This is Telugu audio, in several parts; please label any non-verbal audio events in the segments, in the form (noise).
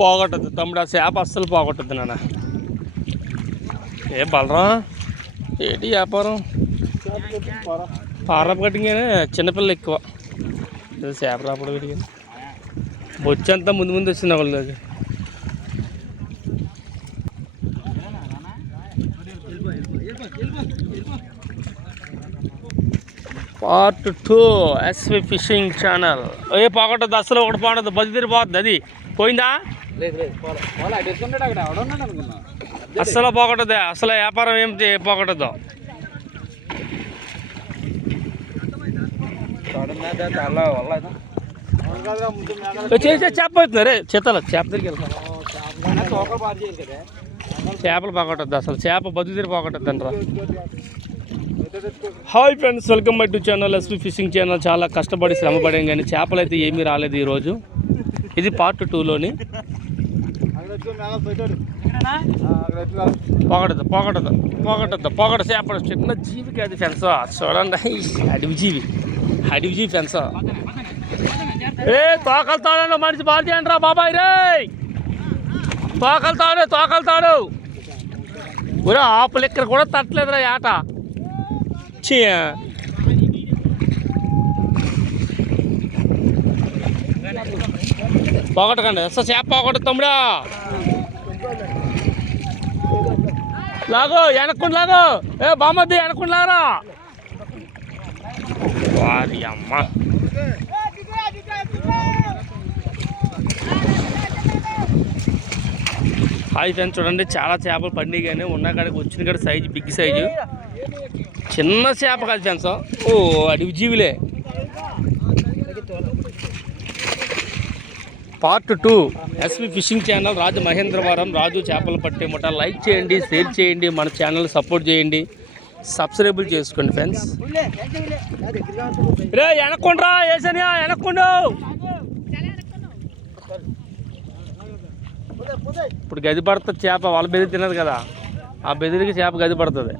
పోగొట్టద్దు తమ్ముడు ఆ చేప అస్సలు పోగొట్టద్దు నాన్న. ఏ బలరా ఏంటి వ్యాపారం? పారపు కట్టింగానే చిన్నపిల్లలు ఎక్కువ. చేప రాపడం వీటికి బొచ్చంతా ముందు ముందు వచ్చింది వాళ్ళకి part two SV fishing channel ఏ పోగొట్టద్దు అసలు ఒకటి పోగొట్టద్దు బది తిరిగిపోతుంది అది. పోయిందా? అస్సలు పోగొట్టదు అసలు వ్యాపారం ఏం చే- పోగొట్టదు. చాలా వల్ల చేసే చేప అవుతుంది రే చేతల చేప చేపలు పోగొట్టద్దు అసలు చేప బతు తిరిగి పోగొట్టద్దు అంటారా hi friends welcome by to channel SP fishing channel చాలా కష్టపడి శ్రమపడాం కానీ చేపలు అయితే ఏమీ రాలేదు ఈరోజు. ఇది పార్ట్ టూలోని అక్కడ వచ్చి మేఘాలు పోయిటాడు అక్కడ చేపలు. చిన్న జీవికి అది ఫెన్స్ చూడండి. అడవి జీవి. అడవి జీవి ఫెన్స్ ఏ తోకలుతాడు మనిషి బాధ్య అంటారా రా? బాబాయ్ రే తోకలుతాడు తోకలుతాడు ఒరే ఆపులు ఇక్కడ కూడా తట్టలేదురా ఏట చీ పోగొట్టకండి. అసలు చేప పోగొట్టు తమ్ముడా. లాగో వెనక్కుండా లాగో. ఏ బామ్మద్ది వెనక్కుండా లాగరా. వారి అమ్మ. హాయ్ ఫ్రెండ్స్ చూడండి చాలా చేపలు పండిగానే ఉన్న కాడికి వచ్చిన కాడ సైజు బిగ్ సైజు. చిన్న చేప కాదు ఫ్రెండ్స్. ఓ అడవి జీవులే. Part two. SV fishing channel Raju Mahendravaram Raju చేపలు పట్టే ముఠ. లైక్ చేయండి షేర్ చేయండి మన ఛానల్ సపోర్ట్ చేయండి. సబ్స్క్రైబుల్ చేసుకోండి ఫ్రెండ్స్. రే వెనక్కుండ్రా ఏసనియా వెనక్కుండు. ఇప్పుడు గది పడుతుంది చేప వాళ్ళ బెదిరి తినదు కదా. ఆ బెదిరికి చేప గది పడుతుంది.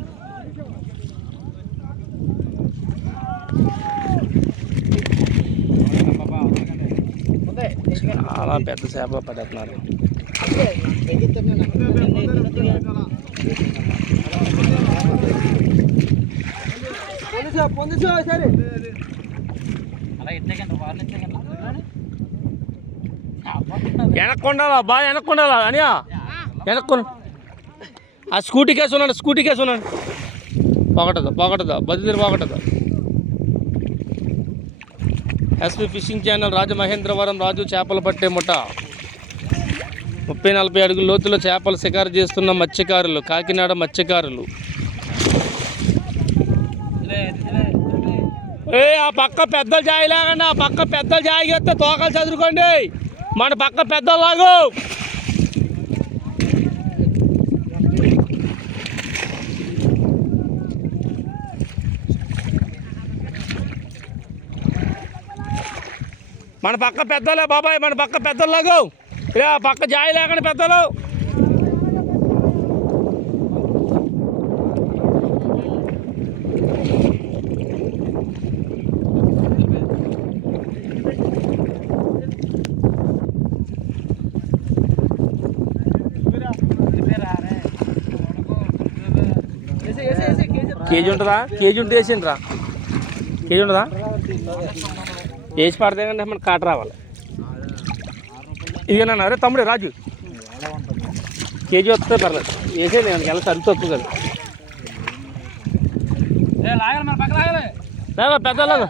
పెద్ద చేప పడేస్తున్నారు వెనక్కుండాలా? బాగా వెనక్కుండాలా? అనియా? వెనక్కు ఆ స్కూటీ కేసు ఉన్నాడు స్కూటీ కేసు ఉన్నాడు పోగొట్టదు పోగొట్టదు బదిలీరు పోగొట్టదు SP fishing channel Rajamahendravaram Raju చేపలు పట్టే ముఠ. ముప్పై నలభై అడుగుల లోతులో చేపలు షికారు చేస్తున్న మత్స్యకారులు కాకినాడ మత్స్యకారులు. ఏ ఆ పక్క పెద్దలు జాయి లాగండి ఆ పక్క పెద్దలు జాయి ఎత్తే తోకలు చదువుకోండి మన పక్క పెద్దలు లాగు. మన పక్క పెద్దలే బాబాయ్ మన పక్క పెద్దలు లాగు ఏ ఆ పక్క జాయి లేకండి పెద్దలు. కేజీ ఉంటుందా? కేజీ ఉంటే వేసిండ్రా కేజీ ఉంటుందా? వేసి పడితే కంటే మనకు కాట రావాలి. ఇదేనా అరే తమ్ముడు రాజు. కేజీ వస్తే పర్లేదు. వేసే నేను ఎలా సరి తక్కువ కదా. పర్యటం.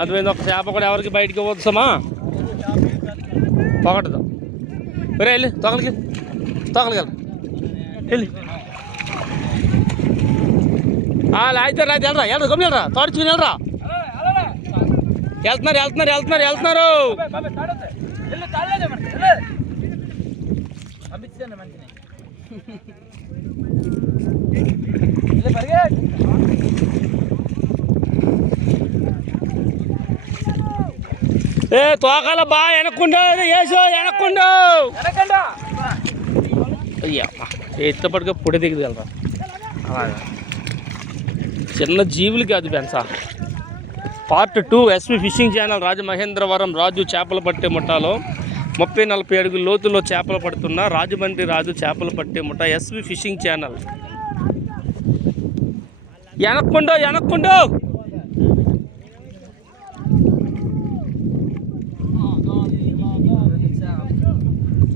అటువంటి ఒక చేప కూడా ఎవరికి బయటికి పోతుందమ్మా పొగట్టదు. ఒరే వెళ్ళి తొగలికి తొగలిగల వెళ్ళి. అయితే రా వెళ్ళరా వెళ్ళరా గమ్మి వెళ్ళరా తోడుచుకుని వెళ్ళరా. వెళ్తున్నారు వెళ్తున్నారు వెళ్తున్నారు వెళ్తున్నారు. ఏ తోకాల బా వెనక్కుండు వేసు వెనక్కుండు. అయ్యా ఎత్తపడిగా పొడి దిగుదు వెళ్ళరా అలాగా చిన్న జీవులకి అది పెంచా part two SV fishing channel Rajamahendravaram Raju చేపలు పట్టే ముఠాలో ముప్పై నలభై అడుగు లోతులో చేపలు పడుతున్న రాజమండ్రి రాజు చేపలు పట్టే ముఠ ఎస్వి ఫిషింగ్ ఛానల్. వెనక్కుండో వెనక్కుండో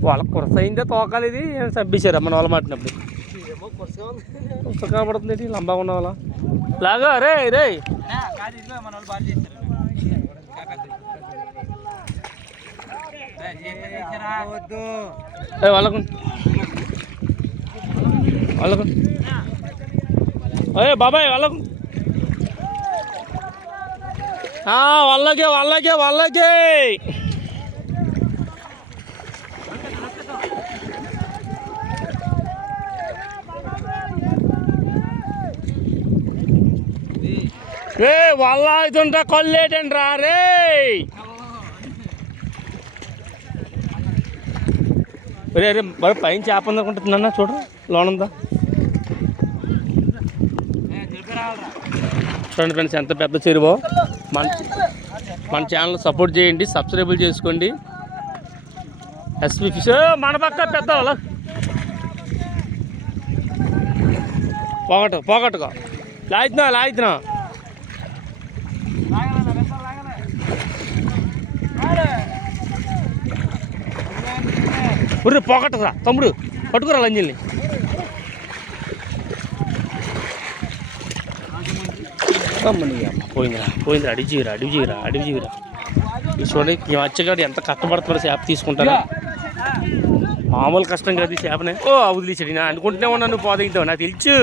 వాళ్ళ కురస అయిందే తోకాలి ఇది చంపేశారు మన వాళ్ళ మాటినప్పుడు (laughs) కురస కనబడుతుంది ఏంటి లంబా ఉన్న వాళ్ళ లాగా రే రే. కాదు ఇదిగో మన వాళ్ళు బాగా చేస్తారు వద్దు ఏ వాళ్ళకు. వాళ్ళకు. ఏ బాబాయ్ వాళ్ళకు. ఆ, వాళ్ళకే వాళ్ళకే వాళ్ళకే. రే వాళ్ళ అవుతుంటా కొల్లేటండి రా. రే రే రే మరి పైన చేప ఉంది చూడు చూడరా లోనుందా? చూడండి ఫ్రెండ్స్ ఎంత పెద్ద చెరువో. మన మన ఛానల్ సపోర్ట్ చేయండి సబ్స్క్రైబుల్ చేసుకోండి. ఎస్పీ ఫిష్ మన పక్క పెద్ద వాళ్ళ. పోగొట్టు పోగొట్టుకో. లాగుతున్నా లాగుతున్నా బుర్రె పోగొట్టరా. తమ్ముడు పట్టుకురా లంజల్ని. పోయిందిరా పోయిందిరా అడిగి చేయరా అడివి చేయరా అడిగి చేయరా ఈ చూడండి ఈ మత్స్యగాడు ఎంత కష్టపడుతున్నాడు చేప తీసుకుంటారా మామూలు కష్టం కాదు ఈ చేపనే. ఓ వదిలేసాడు నేను అనుకుంటూనే ఉన్నాను నువ్వు పోదగితావు నాకు తెలుసు.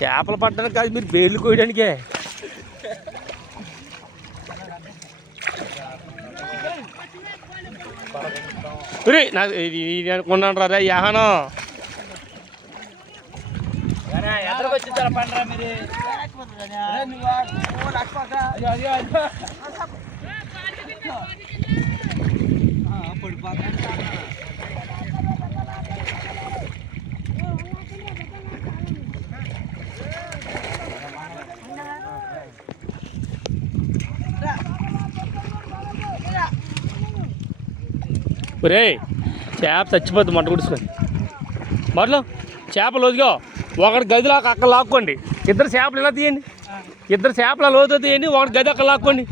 చేపలు పట్టడానికి కాదు మీరు బేర్లు కోయడానికే. ఒరే, నాకు ఇది ఇది అనుకున్నాను రా యాహనం ఎద్దరికి వచ్చింటారా పండరా మీరు అరే నువ్వు ఆ- ఓ లక్ష్మక్క. అయ్యో, అయ్యో, అయ్యో. ఆ, పడిపోతా. ఒరే చేప చచ్చిపోద్ది మంట గుడుచుకొని మరలో చేప లోతుగా ఒకటి గదిలాక అక్కడ లాక్కోండి. ఇద్దరు చేపలు ఇలా తీయండి? ఇద్దరు చేపల లోతు తీయండి ఒకటి గది అక్కడ లాక్కోండి.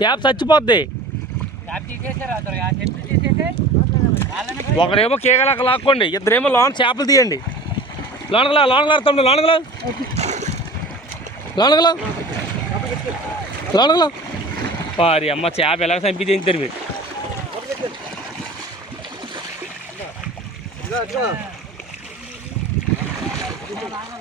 చేప చచ్చిపోద్ది. ఒకరేమో కేకలు అక్కడ లాక్కోండి. ఇద్దరేమో లోన చేపలు తీయండి. లోనగలా లోనగలా తమ్ముడు లోనగలా లోనగలా లోనగలా వారి అమ్మ చేప ఎలా చంపి తింటారు మీరు